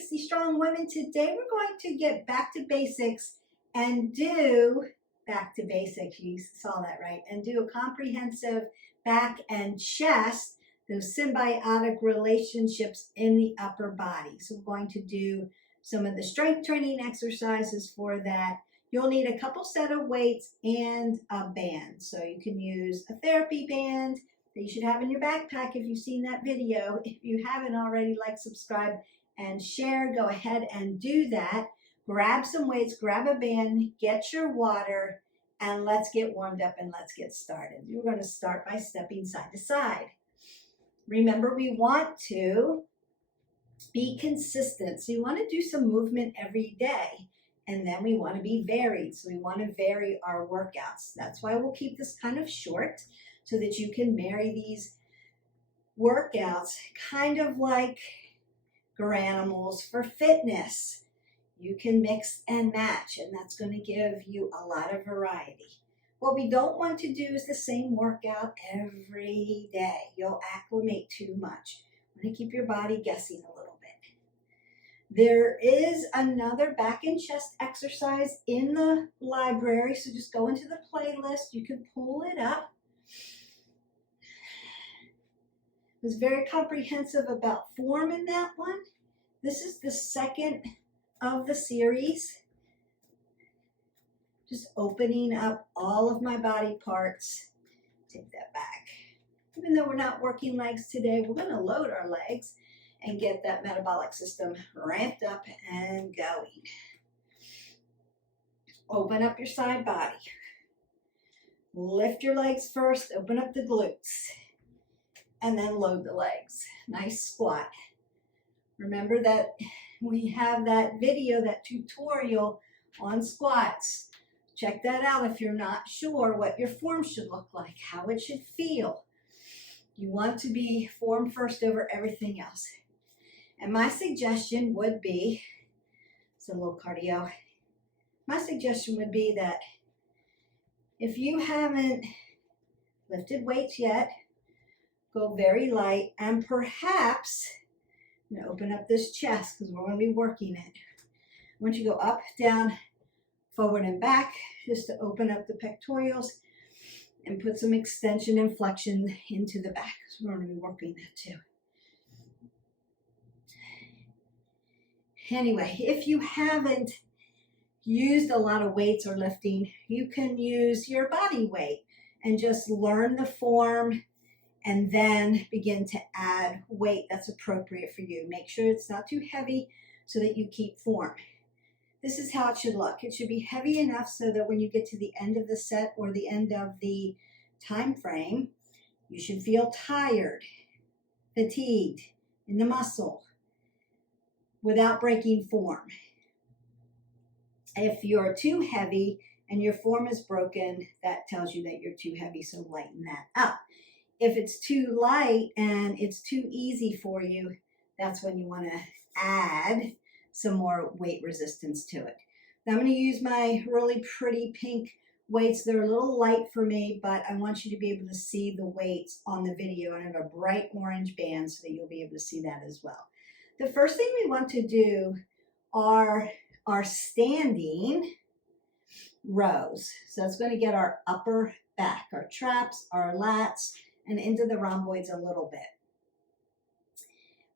Sexy Strong Women. Today we're going to get back to basics and do back to basics. You saw that, right? And do a comprehensive back and chest, those symbiotic relationships in the upper body. So we're going to do some of the strength training exercises for that. You'll need a couple set of weights and a band. So you can use a therapy band that you should have in your backpack if you've seen that video. If you haven't already, like, subscribe, and share. Go ahead and do that. Grab some weights, grab a band, get your water, and let's get warmed up and let's get started. We're going to start by stepping side to side. Remember, we want to be consistent. So you want to do some movement every day. And then we want to be varied. So we want to vary our workouts. That's why we'll keep this kind of short, so that you can marry these workouts kind of like Garanimals for fitness. You can mix and match, and that's going to give you a lot of variety. What we don't want to do is the same workout every day. You'll acclimate too much. You want to keep your body guessing a little bit. There is another back and chest exercise in the library, so just go into the playlist. You can pull it up. It was very comprehensive about form in that one. This is the second of the series. Just opening up all of my body parts. Take that back. Even though we're not working legs today, we're going to load our legs and get that metabolic system ramped up and going. Open up your side body. Lift your legs first, open up the glutes, and then load the legs. Nice squat. Remember that we have that video, that tutorial on squats. Check that out if you're not sure what your form should look like, how it should feel. You want to be form first over everything else. And my suggestion would be, so a little cardio, my suggestion would be that if you haven't lifted weights yet, go very light, and perhaps, I'm going to open up this chest because we're going to be working it. I want you to go up, down, forward, and back, just to open up the pectorals and put some extension and flexion into the back. So we're going to be working that too. Anyway, if you haven't used a lot of weights or lifting, you can use your body weight and just learn the form and then begin to add weight that's appropriate for you. Make sure it's not too heavy so that you keep form. This is how it should look. It should be heavy enough so that when you get to the end of the set or the end of the time frame, you should feel tired, fatigued in the muscle, without breaking form. If you're too heavy and your form is broken, that tells you that you're too heavy, so lighten that up. If it's too light and it's too easy for you, that's when you want to add some more weight resistance to it. Now I'm going to use my really pretty pink weights. They're a little light for me, but I want you to be able to see the weights on the video, and I have a bright orange band so that you'll be able to see that as well. The first thing we want to do are our standing rows. So that's going to get our upper back, our traps, our lats, and into the rhomboids a little bit.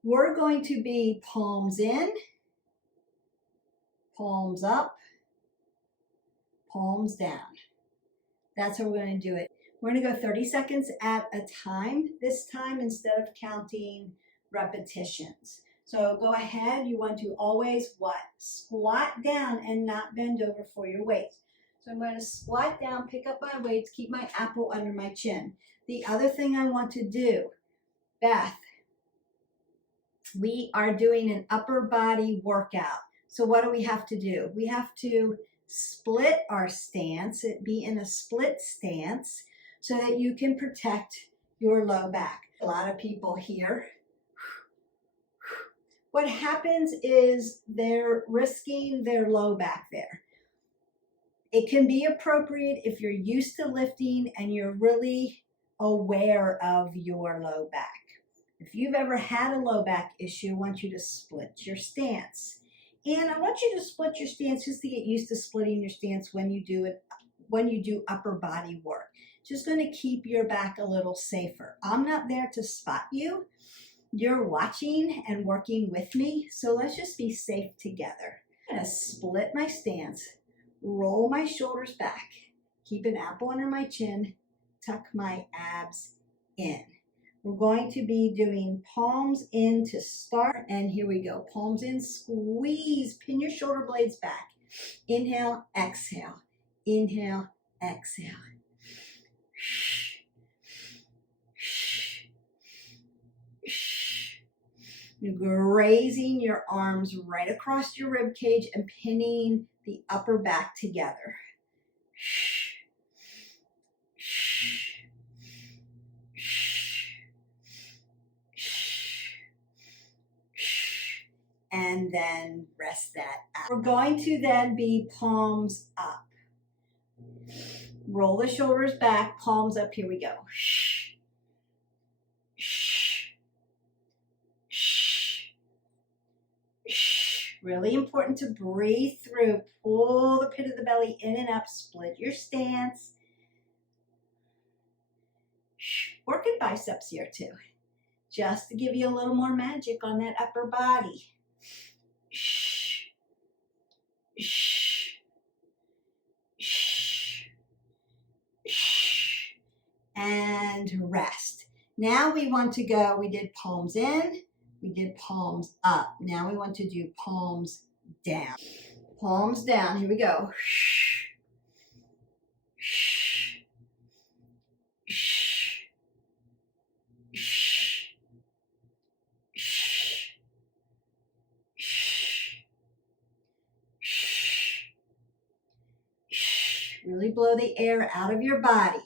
We're going to be palms in, palms up, palms down. That's how we're going to do it. We're going to go 30 seconds at a time this time instead of counting repetitions. So go ahead, you want to always what? Squat down and not bend over for your weights. So I'm going to squat down, pick up my weights, keep my apple under my chin. The other thing I want to do, Beth, we are doing an upper body workout. So what do we have to do? We have to split our stance, be in a split stance so that you can protect your low back. A lot of people here, what happens is they're risking their low back there. It can be appropriate if you're used to lifting and you're really aware of your low back. If you've ever had a low back issue, I want you to split your stance. And I want you to split your stance just to get used to splitting your stance when you do it, when you do upper body work. Just going to keep your back a little safer. I'm not there to spot you. You're watching and working with me, so let's just be safe together. I'm going to split my stance, roll my shoulders back, keep an apple under my chin, tuck my abs in. We're going to be doing palms in to start, and here we go. Palms in, squeeze, pin your shoulder blades back. Inhale, exhale, inhale, exhale. You're grazing your arms right across your rib cage and pinning the upper back together. And then rest that out. We're going to then be palms up. Roll the shoulders back, palms up. Here we go. Really important to breathe through. Pull the pit of the belly in and up. Split your stance. Working biceps here too, just to give you a little more magic on that upper body. And rest. Now we want to go, we did palms in, we did palms up. Now we want to do palms down. Palms down, here we go. Really blow the air out of your body.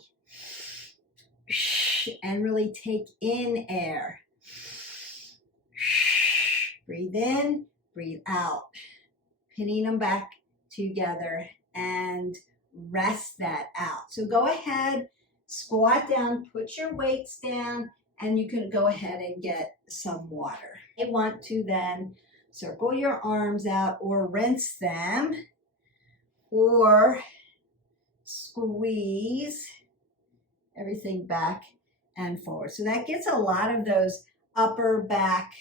And really take in air. Breathe in, breathe out. Pinning them back together and rest that out. So go ahead, squat down, put your weights down, and you can go ahead and get some water. You want to then circle your arms out or rinse them or squeeze everything back and forward. So that gets a lot of those upper back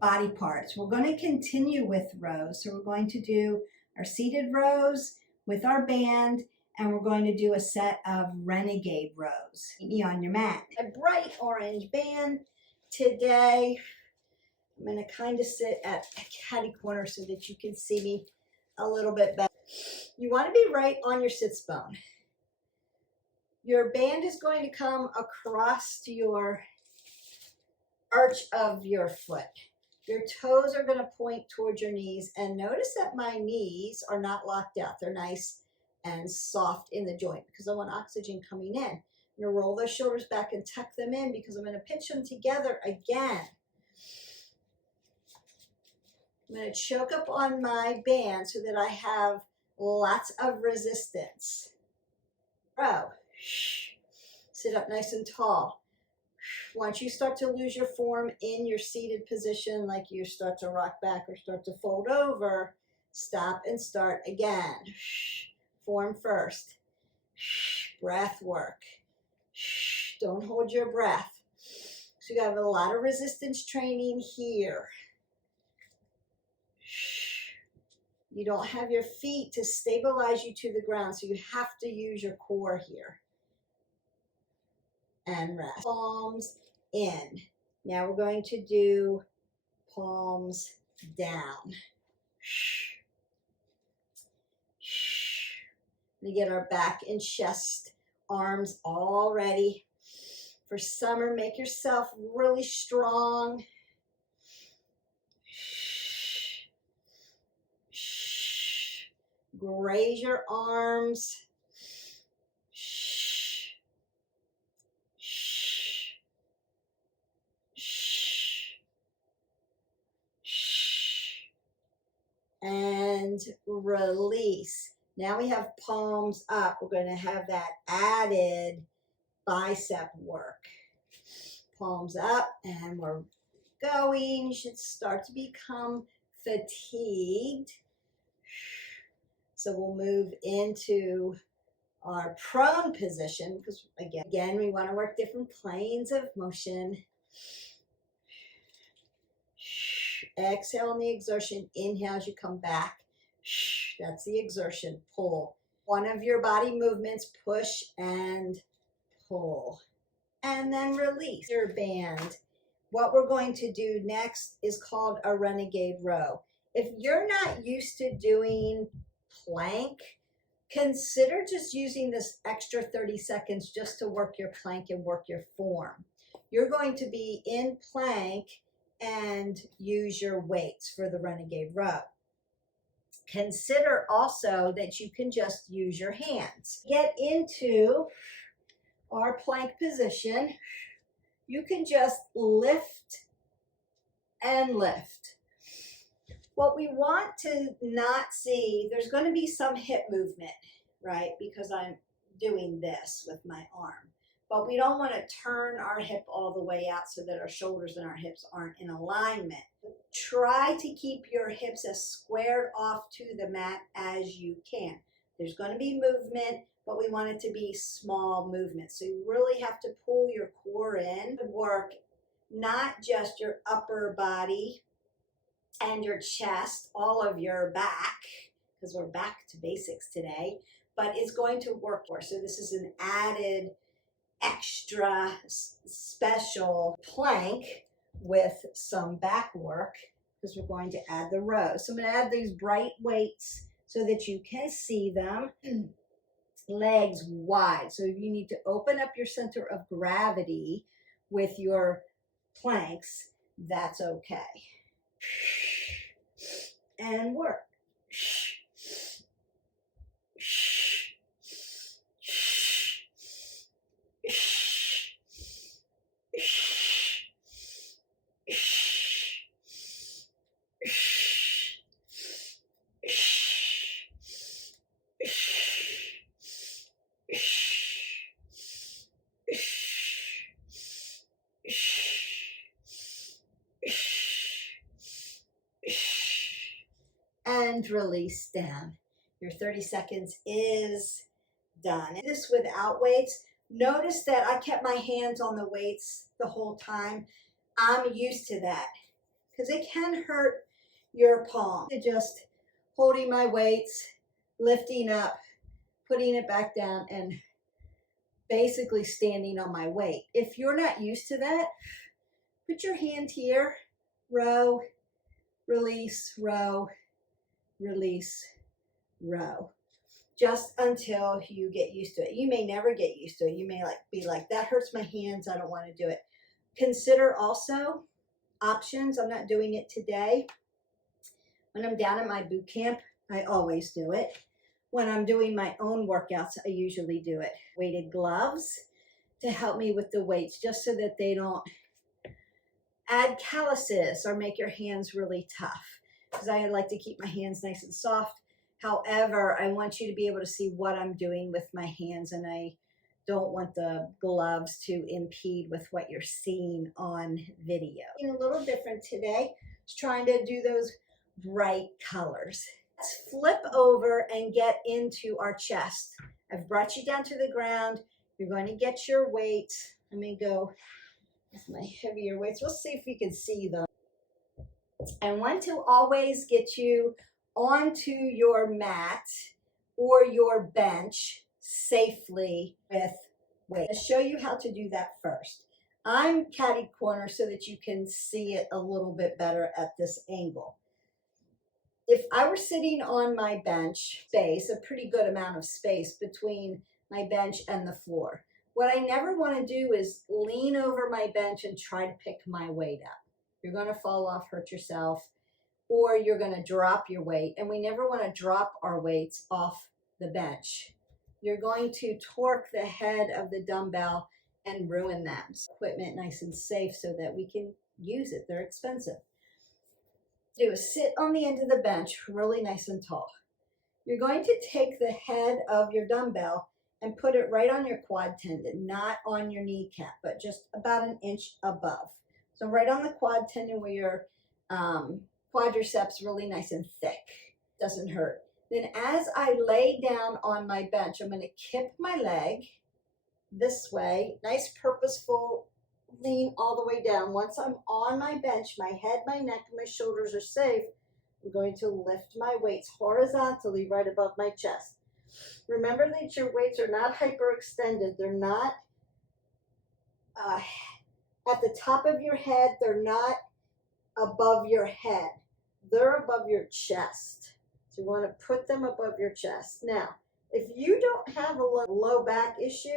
body parts. We're going to continue with rows. So we're going to do our seated rows with our band, and we're going to do a set of Renegade Rows. Meet me on your mat. A bright orange band today. I'm going to kind of sit at a catty corner so that you can see me a little bit better. You want to be right on your sits bone. Your band is going to come across to your arch of your foot. Your toes are going to point towards your knees, and notice that my knees are not locked out. They're nice and soft in the joint because I want oxygen coming in. I'm going to roll those shoulders back and tuck them in because I'm going to pinch them together again. I'm going to choke up on my band so that I have lots of resistance. Row. Sit up nice and tall. Once you start to lose your form in your seated position, like you start to rock back or start to fold over, stop and start again. Form first. Breath work. Don't hold your breath. So you have a lot of resistance training here. You don't have your feet to stabilize you to the ground, so you have to use your core here. And rest. Palms in. Now we're going to do palms down. We get our back and chest, arms all ready. For summer, make yourself really strong. Graze your arms. And release. Now we have palms up. We're going to have that added bicep work. palms up, and we're going. You should start to become fatigued. So we'll move into our prone position, because again, we want to work different planes of motion. Exhale on the exertion. Inhale as you come back. That's the exertion. Pull. One of your body movements, push and pull. And then release your band. What we're going to do next is called a renegade row. If you're not used to doing plank, consider just using this extra 30 seconds just to work your plank and work your form. You're going to be in plank and use your weights for the renegade row. Consider also that you can just use your hands. Get into our plank position. You can just lift and lift. What we want to not see, there's going to be some hip movement, right? Because I'm doing this with my arm. But we don't want to turn our hip all the way out so that our shoulders and our hips aren't in alignment. Try to keep your hips as squared off to the mat as you can. There's going to be movement, but we want it to be small movements. So you really have to pull your core in to work not just your upper body and your chest, all of your back, because we're back to basics today, but it's going to work for. So this is an added extra special plank with some back work, because we're going to add the rows. So I'm going to add these bright weights so that you can see them. Legs wide. So if you need to open up your center of gravity with your planks, that's okay. And work. And release down. Your 30 seconds is done. This without weights. Notice that I kept my hands on the weights the whole time. I'm used to that because it can hurt your palm. Just holding my weights, lifting up, putting it back down, and basically standing on my weight. If you're not used to that, put your hand here, row, release, row, release, row, just until you get used to it. You may never get used to it. You may be like, that hurts my hands, I don't want to do it. Consider also options. I'm not doing it today. When I'm down at my boot camp, I always do it. When I'm doing my own workouts, I usually do it. Weighted gloves to help me with the weights, just so that they don't add calluses or make your hands really tough, because I like to keep my hands nice and soft. However, I want you to be able to see what I'm doing with my hands, and I don't want the gloves to impede with what you're seeing on video. A little different today. Just trying to do those bright colors. Let's flip over and get into our chest. I've brought you down to the ground. You're going to get your weights. Let me go with my heavier weights. We'll see if we can see them. I want to always get you onto your mat or your bench safely with weight. I'll show you how to do that first. I'm catty corner so that you can see it a little bit better at this angle. If I were sitting on my bench, a pretty good amount of space between my bench and the floor. What I never want to do is lean over my bench and try to pick my weight up. You're going to fall off, hurt yourself, or you're going to drop your weight. And we never want to drop our weights off the bench. You're going to torque the head of the dumbbell and ruin them. So equipment nice and safe so that we can use it. They're expensive. Do is sit on the end of the bench really nice and tall. You're going to take the head of your dumbbell and put it right on your quad tendon, not on your kneecap, but just about an inch above. So right on the quad tendon where your quadriceps really nice and thick, doesn't hurt. Then as I lay down on my bench, I'm going to kip my leg this way, nice purposeful lean all the way down. Once I'm on my bench, my head, my neck, and my shoulders are safe, I'm going to lift my weights horizontally right above my chest. Remember that your weights are not hyperextended. They're not at the top of your head. They're not above your head. They're above your chest. So you want to put them above your chest. Now, if you don't have a low back issue,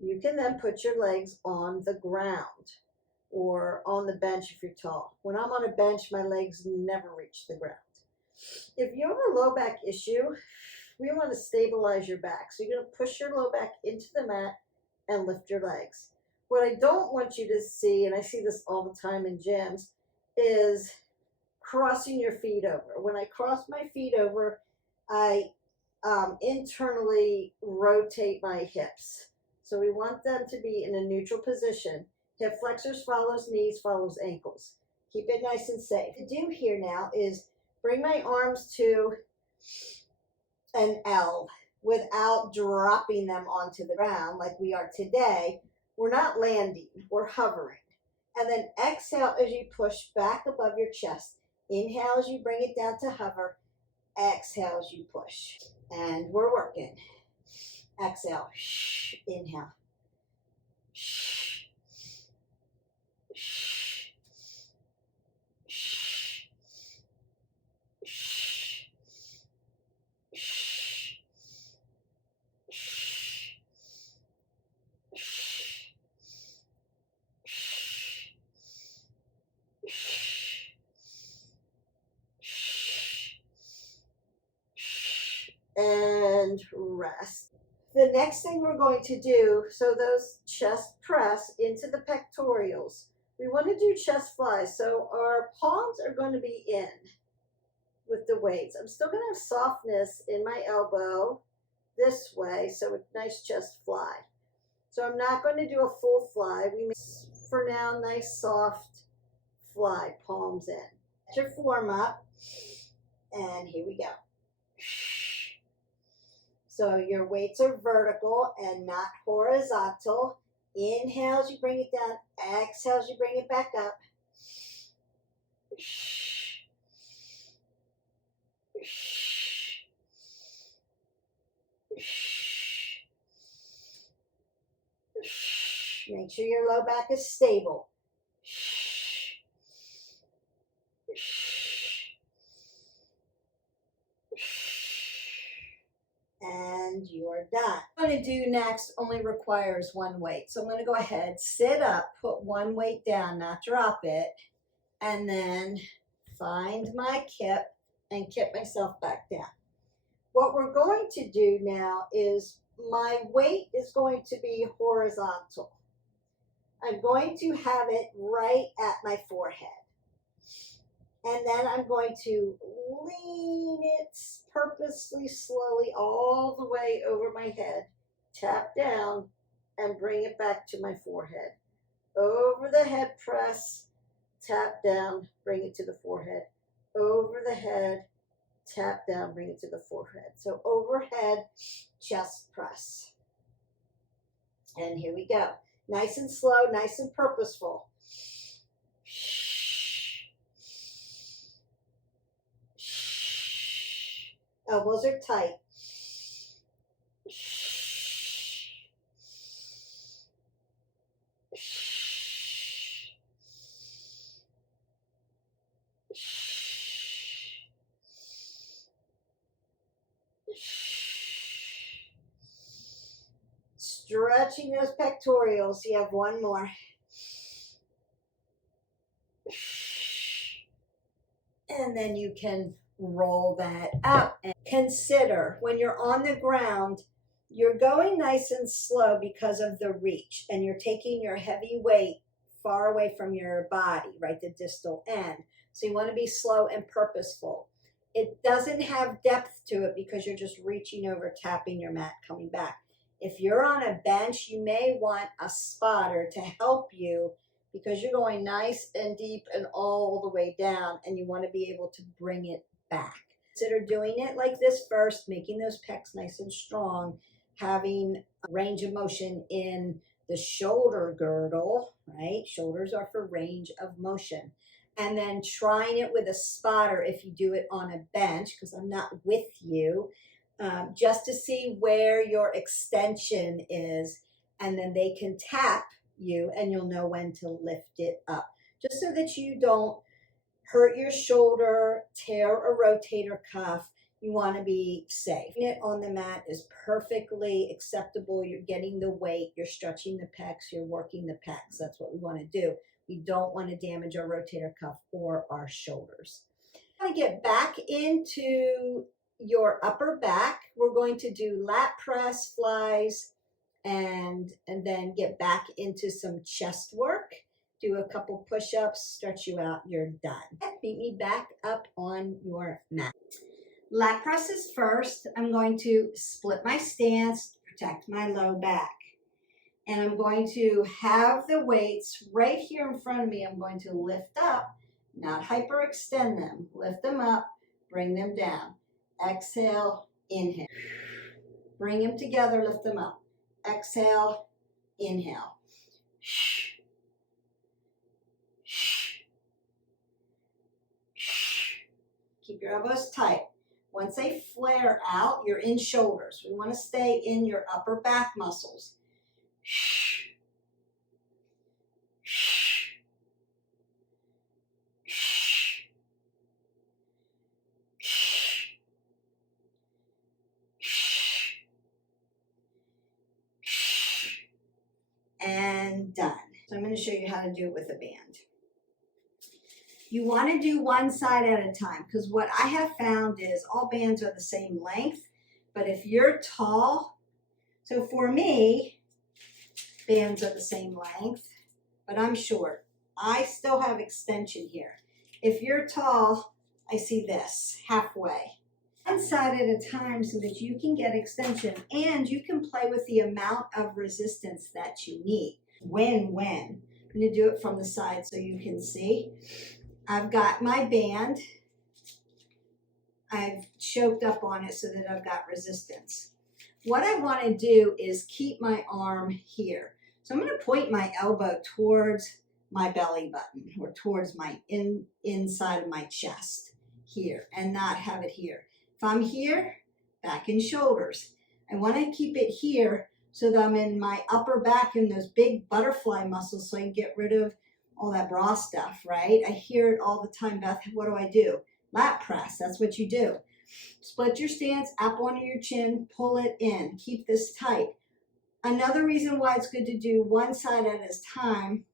you can then put your legs on the ground or on the bench if you're tall. When I'm on a bench, my legs never reach the ground. If you have a low back issue, we want to stabilize your back. So you're going to push your low back into the mat and lift your legs. What I don't want you to see, and I see this all the time in gyms, is crossing your feet over. When I cross my feet over, I internally rotate my hips. So we want them to be in a neutral position. Hip flexors follows knees, follows ankles. Keep it nice and safe. What to do here now is bring my arms to an L without dropping them onto the ground like we are today. We're not landing, we're hovering. And then exhale as you push back above your chest. Inhale as you bring it down to hover. Exhale as you push. And we're working. Exhale. Inhale. And rest. The next thing we're going to do, so those chest press into the pectorials. We want to do chest flies. So our palms are going to be in with the weights. I'm still going to have softness in my elbow this way, so it's nice chest fly. So I'm not going to do a full fly. We make, for now, nice soft fly, palms in. Get your form up, and here we go. So your weights are vertical and not horizontal. Inhale as you bring it down. Exhale as you bring it back up. Make sure your low back is stable. And you're done. What I'm going to do next only requires one weight. So I'm going to go ahead, sit up, put one weight down, not drop it, and then find my kip and kip myself back down. What we're going to do now is my weight is going to be horizontal. I'm going to have it right at my forehead. And then I'm going to lean it purposely, slowly, all the way over my head, tap down, and bring it back to my forehead. Over the head press, tap down, bring it to the forehead. Over the head, tap down, bring it to the forehead. So overhead, chest press. And here we go. Nice and slow, nice and purposeful. Elbows are tight. Stretching those pectorials. You have one more. And then you can roll that up. And consider when you're on the ground, you're going nice and slow because of the reach, and you're taking your heavy weight far away from your body, right, the distal end. So you want to be slow and purposeful. It doesn't have depth to it because you're just reaching over, tapping your mat, coming back. If you're on a bench, you may want a spotter to help you because you're going nice and deep and all the way down, and you want to be able to bring it back. Consider doing it like this first, making those pecs nice and strong, having a range of motion in the shoulder girdle, right? Shoulders are for range of motion. And then trying it with a spotter if you do it on a bench, because I'm not with you, just to see where your extension is, and then they can tap you and you'll know when to lift it up, just so that you don't hurt your shoulder, tear a rotator cuff. You want to be safe. It on the mat is perfectly acceptable. You're getting the weight, you're stretching the pecs, you're working the pecs. That's what we want to do. We don't want to damage our rotator cuff or our shoulders. I'm going to get back into your upper back. We're going to do lat press, flies, and then get back into some chest work. Do a couple push-ups, stretch you out, you're done. Meet me back up on your mat. Lat presses first. I'm going to split my stance, protect my low back. And I'm going to have the weights right here in front of me. I'm going to lift up, not hyperextend them. Lift them up, bring them down. Exhale, inhale. Bring them together, lift them up. Exhale, inhale. Keep your elbows tight. Once they flare out, you're in shoulders. We want to stay in your upper back muscles. And done. So I'm going to show you how to do it with a band. You want to do one side at a time, because what I have found is all bands are the same length, but if you're tall, so for me, bands are the same length, but I'm short. I still have extension here. If you're tall, I see this halfway. One side at a time so that you can get extension and you can play with the amount of resistance that you need. When. I'm going to do it from the side so you can see. I've got my band. I've choked up on it so that I've got resistance. What I want to do is keep my arm here. So I'm going to point my elbow towards my belly button or towards my inside of my chest here and not have it here. If I'm here, back and shoulders. I want to keep it here so that I'm in my upper back and those big butterfly muscles so I can get rid of all that bra stuff, right? I hear it all the time, Beth. What do? Lat press. That's what you do. Split your stance, up onto your chin, pull it in. Keep this tight. Another reason why it's good to do one side at a time,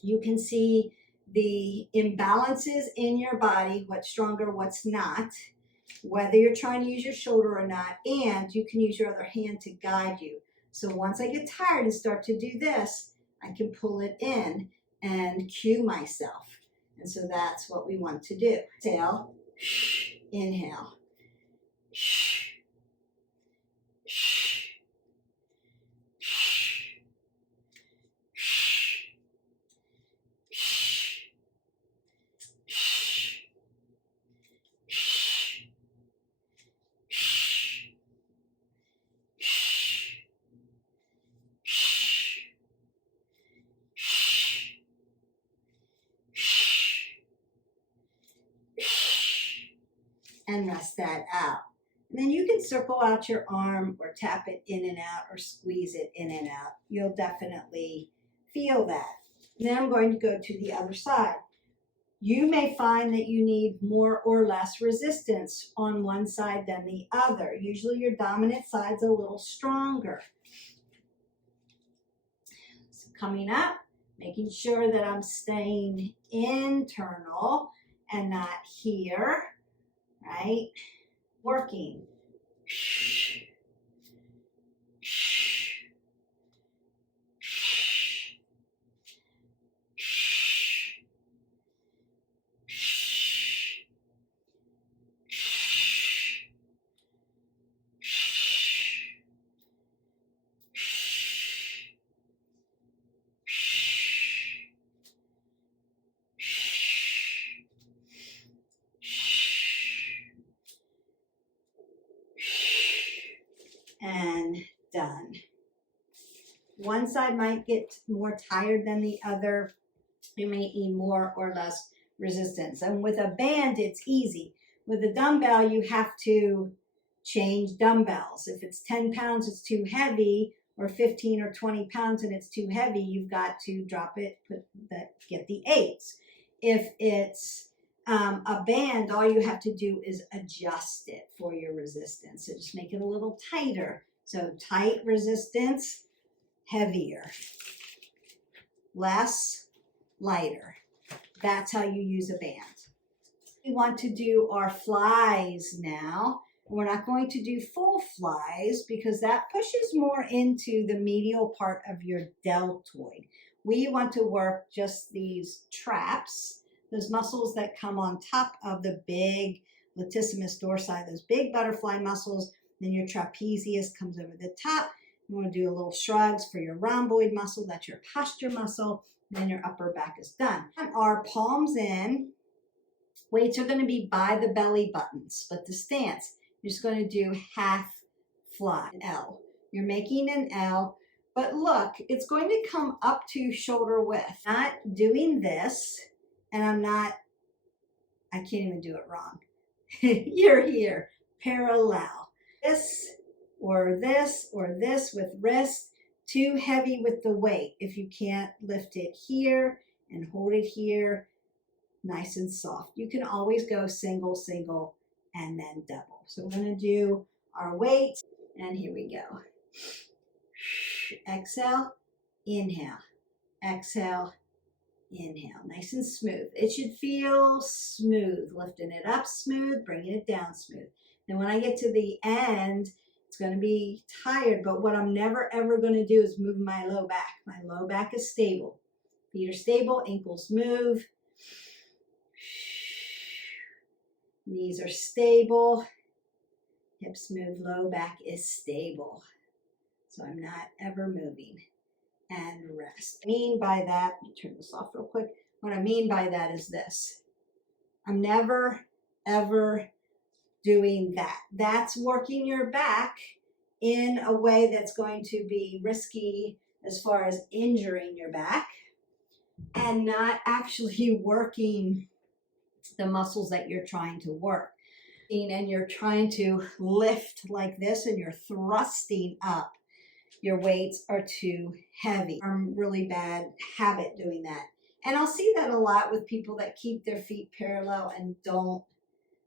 you can see the imbalances in your body, what's stronger, what's not, whether you're trying to use your shoulder or not, and you can use your other hand to guide you. So once I get tired and start to do this, I can pull it in and cue myself. And so that's what we want to do. Exhale, inhale. And rest that out. And then you can circle out your arm or tap it in and out or squeeze it in and out. You'll definitely feel that. And then I'm going to go to the other side. You may find that you need more or less resistance on one side than the other. Usually your dominant side's a little stronger. So coming up, making sure that I'm staying internal and not here. Right? Working. One side might get more tired than the other. You may need more or less resistance. And with a band, it's easy. With a dumbbell, you have to change dumbbells. If it's 10 pounds, it's too heavy, or 15 or 20 pounds and it's too heavy, you've got to drop it, get the 8s. If it's a band, all you have to do is adjust it for your resistance. So just make it a little tighter. So tight resistance, heavier, less, lighter. That's how you use a band. We want to do our flies now. We're not going to do full flies because that pushes more into the medial part of your deltoid. We want to work just these traps, those muscles that come on top of the big latissimus dorsi, those big butterfly muscles. Then your trapezius comes over the top. You want to do a little shrugs for your rhomboid muscle. That's your posture muscle. Then your upper back is done. And our palms in. Weights are going to be by the belly button. Split the stance. You're just going to do half fly, L. You're making an L, but look, it's going to come up to shoulder width. Not doing this, and I can't even do it wrong. You're here, parallel. This or this or this with wrist, too heavy with the weight. If you can't lift it here and hold it here, nice and soft. You can always go single, single, and then double. So we're going to do our weights, and here we go. Exhale, inhale, exhale, inhale. Nice and smooth. It should feel smooth. Lifting it up smooth, bringing it down smooth. Then when I get to the end, it's going to be tired, but what I'm never ever going to do is move my low back. My low back is stable. Feet are stable, ankles move. Knees are stable, hips move, low back is stable. So I'm not ever moving. And rest. What I mean by that, let me turn this off real quick. What I mean by that is this. I'm never, ever doing that. That's working your back in a way that's going to be risky as far as injuring your back and not actually working the muscles that you're trying to work. And you're trying to lift like this and you're thrusting up. Your weights are too heavy. I'm really bad habit doing that. And I'll see that a lot with people that keep their feet parallel and don't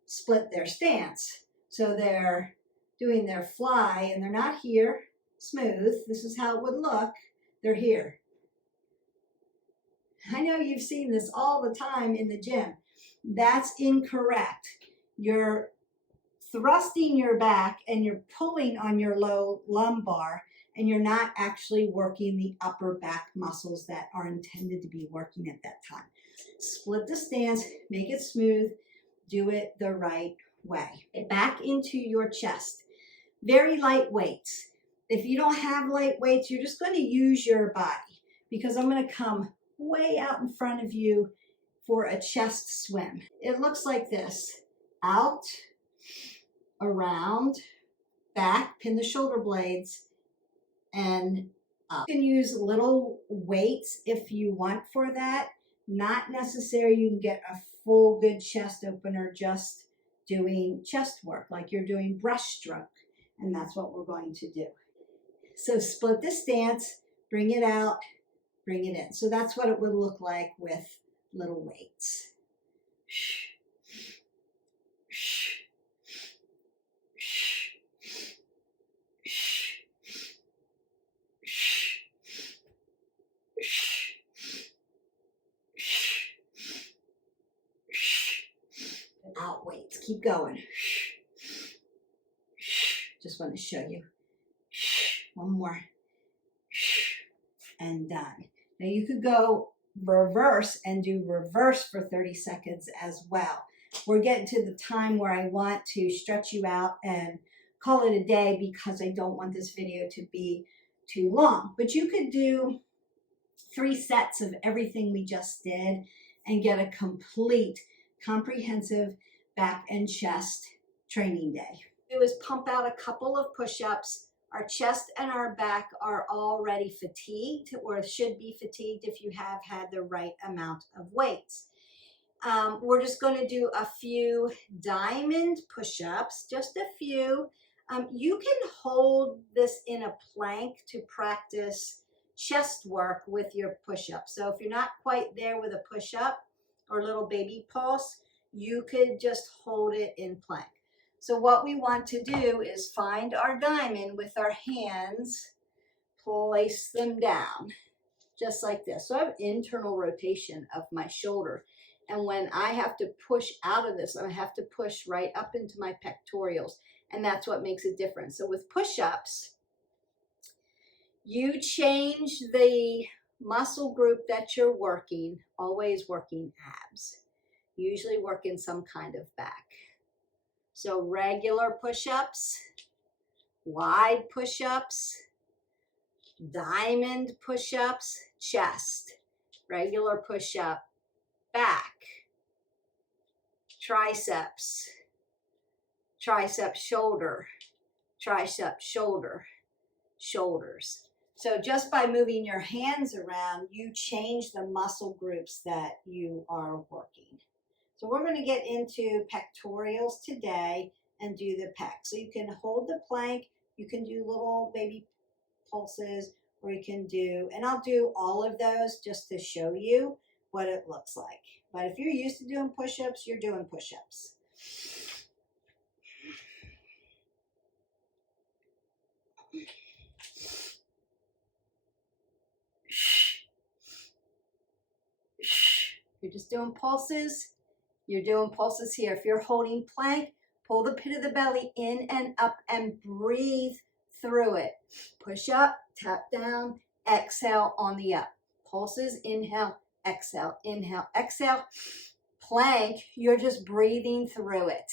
split their stance. So they're doing their fly and they're not here, smooth. This is how it would look. They're here. I know you've seen this all the time in the gym. That's incorrect. You're thrusting your back and you're pulling on your low lumbar and you're not actually working the upper back muscles that are intended to be working at that time. Split the stance, make it smooth, do it the right way. Back into your chest. Very light weights. If you don't have light weights, you're just going to use your body because I'm going to come way out in front of you for a chest swim. It looks like this. Out, around, back, pin the shoulder blades, and up. You can use little weights if you want for that. Not necessary. You can get a full good chest opener just doing chest work, like you're doing breaststroke, and that's what we're going to do. So split the stance, bring it out, bring it in. So that's what it would look like with little weights. Out weights, keep going. Just want to show you. One more. And done. Now you could go reverse and do reverse for 30 seconds as well. We're getting to the time where I want to stretch you out and call it a day because I don't want this video to be too long. But you could do 3 sets of everything we just did and get a complete, comprehensive back and chest training day. Do is pump out a couple of push-ups, Our chest and our back are already fatigued, or should be fatigued if you have had the right amount of weights. We're just going to do a few diamond push-ups, just a few. You can hold this in a plank to practice chest work with your push-up. So if you're not quite there with a push-up or little baby pulse, you could just hold it in plank. So what we want to do is find our diamond with our hands, place them down, just like this. So I have internal rotation of my shoulder. And when I have to push out of this, I have to push right up into my pectorals. And that's what makes a difference. So with push-ups, you change the muscle group that you're working, always working abs, usually working some kind of back. So regular push-ups, wide push-ups, diamond push-ups, chest, regular push-up, back, triceps, tricep shoulder, tricep shoulder, shoulders. So just by moving your hands around, you change the muscle groups that you are working. So we're going to get into pectorals today and do the pec. So you can hold the plank, you can do little baby pulses, or you can do, and I'll do all of those just to show you what it looks like. But if you're used to doing push-ups, you're doing push-ups. You're just doing pulses. You're doing pulses here. If you're holding plank, pull the pit of the belly in and up and breathe through it. Push up, tap down, exhale on the up. Pulses, inhale, exhale, inhale, exhale. Plank, you're just breathing through it.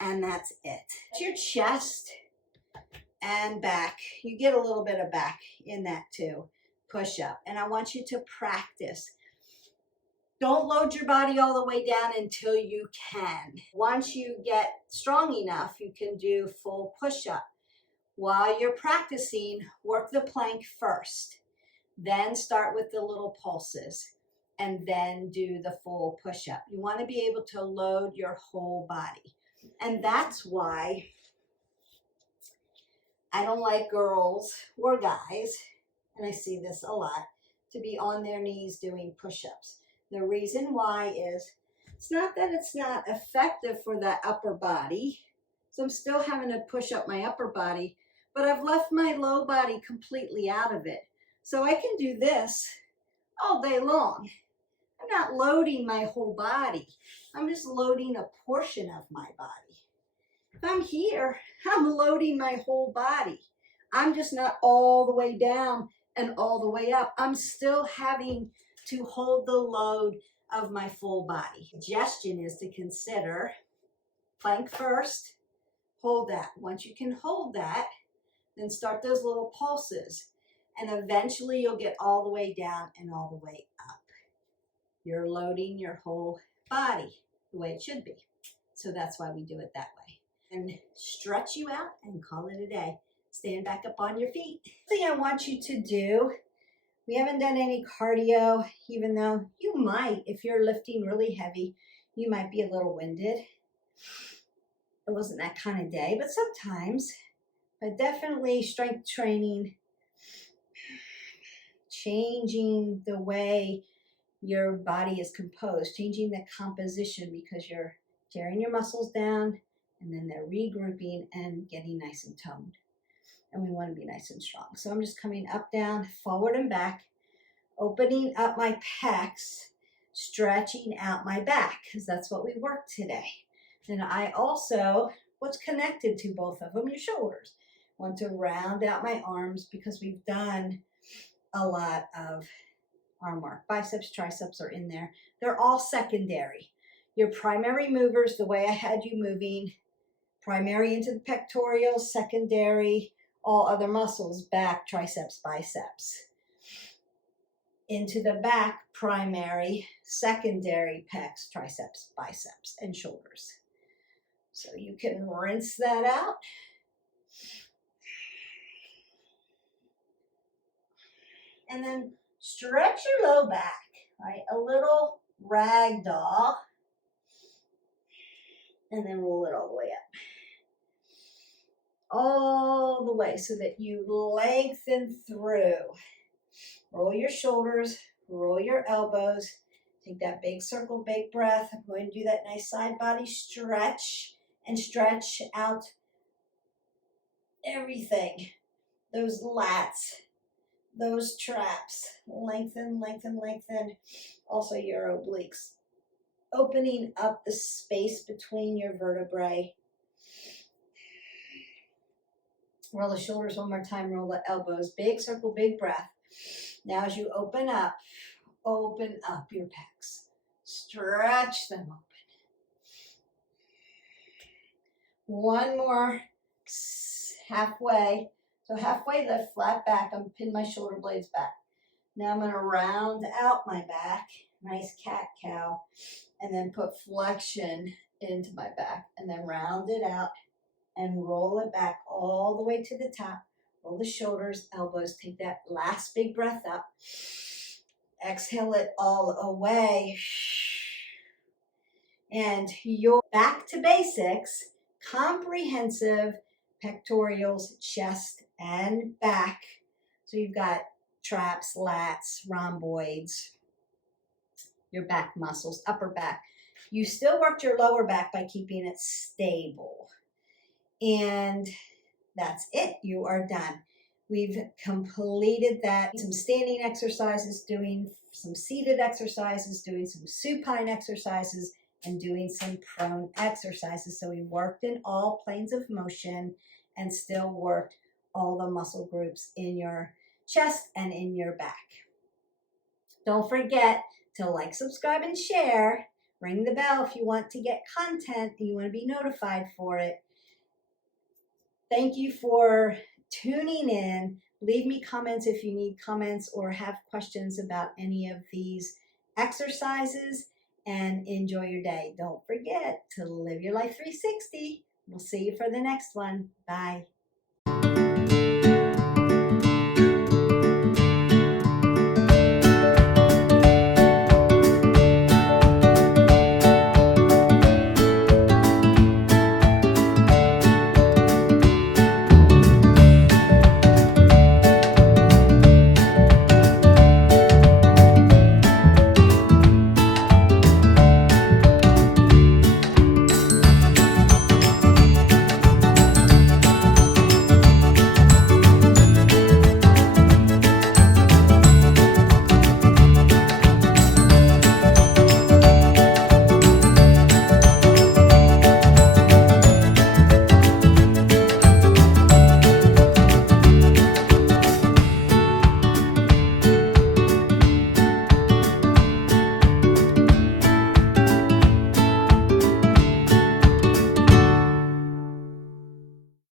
And that's it. Your chest and back. You get a little bit of back in that too. Push up. And I want you to practice. Don't load your body all the way down until you can. Once you get strong enough, you can do full push-up. While you're practicing, work the plank first. Then start with the little pulses. And then do the full push-up. You want to be able to load your whole body. And that's why I don't like girls or guys, and I see this a lot, to be on their knees doing push-ups. The reason why is it's not that it's not effective for the upper body. So I'm still having to push up my upper body, but I've left my low body completely out of it. So I can do this all day long. I'm not loading my whole body. I'm just loading a portion of my body. If I'm here, I'm loading my whole body. I'm just not all the way down and all the way up. I'm still having to hold the load of my full body. Suggestion is to consider plank first, hold that. Once you can hold that, then start those little pulses, and eventually you'll get all the way down and all the way up. You're loading your whole body the way it should be. So that's why we do it that way. And stretch you out and call it a day. Stand back up on your feet. The thing I want you to do, we haven't done any cardio, even though you might, if you're lifting really heavy, you might be a little winded. It wasn't that kind of day, but sometimes. But definitely strength training, changing the way your body is composed, changing the composition, because you're tearing your muscles down and then they're regrouping and getting nice and toned. And we want to be nice and strong. So I'm just coming up, down, forward and back, opening up my pecs, stretching out my back, because that's what we worked today. And I also, what's connected to both of them, your shoulders. Want to round out my arms because we've done a lot of arm work. Biceps, triceps are in there. They're all secondary. Your primary movers, the way I had you moving, primary into the pectorals, secondary, all other muscles, back, triceps, biceps. Into the back, primary, secondary, pecs, triceps, biceps, and shoulders. So you can rinse that out. and then stretch your low back, right? A little ragdoll, and then roll it all the way up. All the way so that you lengthen through. Roll your shoulders, roll your elbows. Take that big circle, big breath. I'm going to do that nice side body stretch and stretch out everything. Those lats, those traps. Lengthen, lengthen, lengthen. Also your obliques. Opening up the space between your vertebrae. Roll the shoulders one more time, roll the elbows. Big circle, big breath. Now as you open up your pecs. Stretch them open. One more halfway. So halfway lift, flat back. I'm pin my shoulder blades back. Now I'm going to round out my back. Nice cat-cow. And then put flexion into my back. And then round it out and roll it back all the way to the top. Roll the shoulders, elbows. Take that last big breath up. Exhale it all away. And you're back to basics, comprehensive pectorals, chest, and back. So you've got traps, lats, rhomboids, your back muscles, upper back. You still worked your lower back by keeping it stable. And that's it. You are done. We've completed that. Some standing exercises, doing some seated exercises, doing some supine exercises, and doing some prone exercises. So we worked in all planes of motion and still worked all the muscle groups in your chest and in your back. Don't forget to like, subscribe, and share. Ring the bell if you want to get content and you want to be notified for it. Thank you for tuning in. Leave me comments if you need comments or have questions about any of these exercises, and enjoy your day. Don't forget to live your life 360. We'll see you for the next one. Bye.